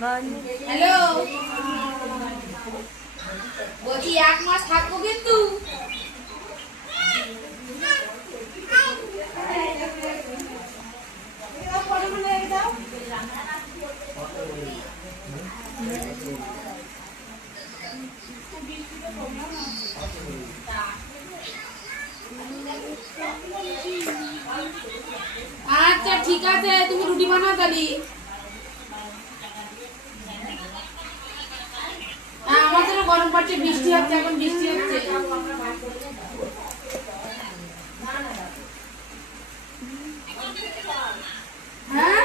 Hello, বলছি 1 মাস থাকবো কিন্তু। আচ্ছা ঠিক আছে, তুমি রুটি বানাও তাহলে। আমাদেরও গরম পড়ছে, বৃষ্টি হচ্ছে, এখন বৃষ্টি হচ্ছে। হ্যাঁ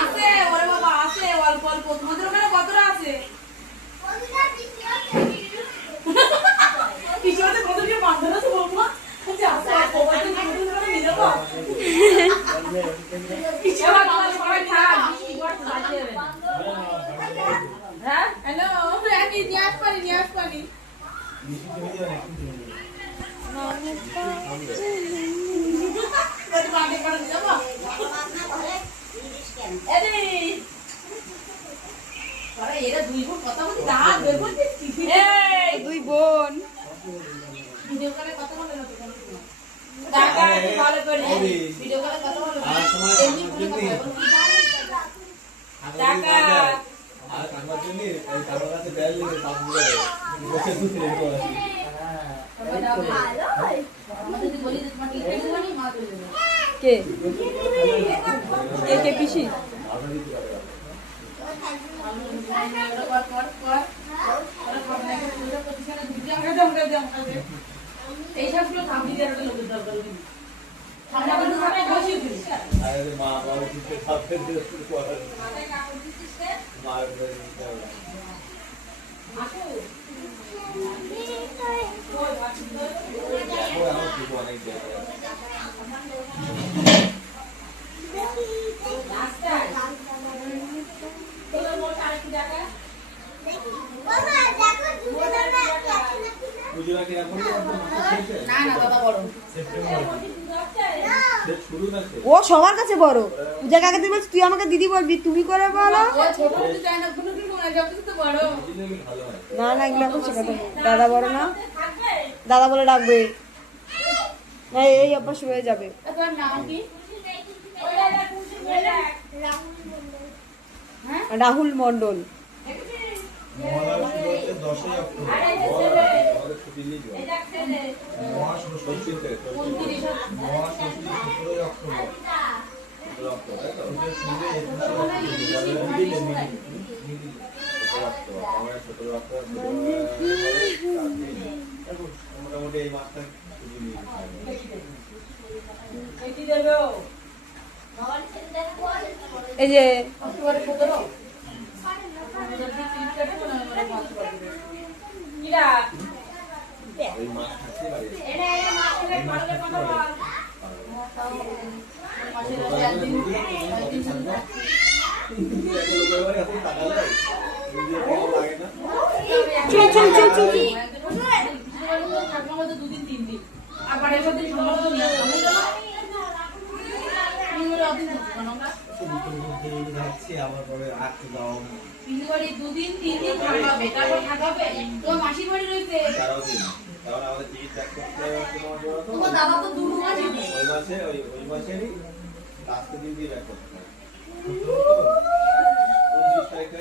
আছে, ওরে বাবা আছে, অল্প অল্প। তোমাদের ওখানে কতটা আছে? কিছু আছে, কত দিয়ে বাঁধানো আছে বলবো না। হ্যাঁ হ্যালো, আমি নিয়ে আসবানি। এরা দুই বোন কথা বলছি, দুই বোন ভিডিও কলে কথা বলে না তো কোনো সময়। টাকা ভালো করে ভিডিও কলে কথা বলে টাকা আর আমার জন্য এই কারো কাছে বেল নিয়ে সামনে বসে দুধ রেডি করে আছে। কে কে কে পিসি এইসবগুলো থামলি দেওয়ার লোকের দরকার নেই। ঠান্ডা করে সবাই বসিয়ে দিস। আরে মা বাবা দিতে সাথে দিয়ে শুরু করে। মাথায় কাপড় দিছিস রে? মার করে দিতে হবে। আসো। ওই বাকি ধরে ওই আমার কিছু অনেক দেয়। রাস্তা তোর মোট আরেকটু টাকা বাবা দেখো দুধের না বুঝলা কি এখন না না দাদা বড় ও সবার কাছে বড়। পূজা কাকে তুই বলছিস, তুই আমাকে দিদি বলবি, তুমি করে বলো। না না এগুলো এখন শেখাতে দাদা বড় না, দাদা বলে ডাকবে না, এই অভ্যাস হয়ে যাবে। রাহুল মন্ডল। মোটামুটি এই মাসটা এই যে দুদিন 3 দিন আবার এর মধ্যে সমস্ত নিয়ে আবার পরে আটকে দাও দুদিন 3 দিন থাকবে, তারপর থাকবে তোমার মাসির বাড়ি রয়েছে 11 দিন। কারণ আমাদের টিকিট চেক করতে তোমার দাদা তো 2 মাস ওই মাসে ওই মাসেরই লাস্ট দিন দিয়ে ব্যাক করতে হবে। 29 তারিখে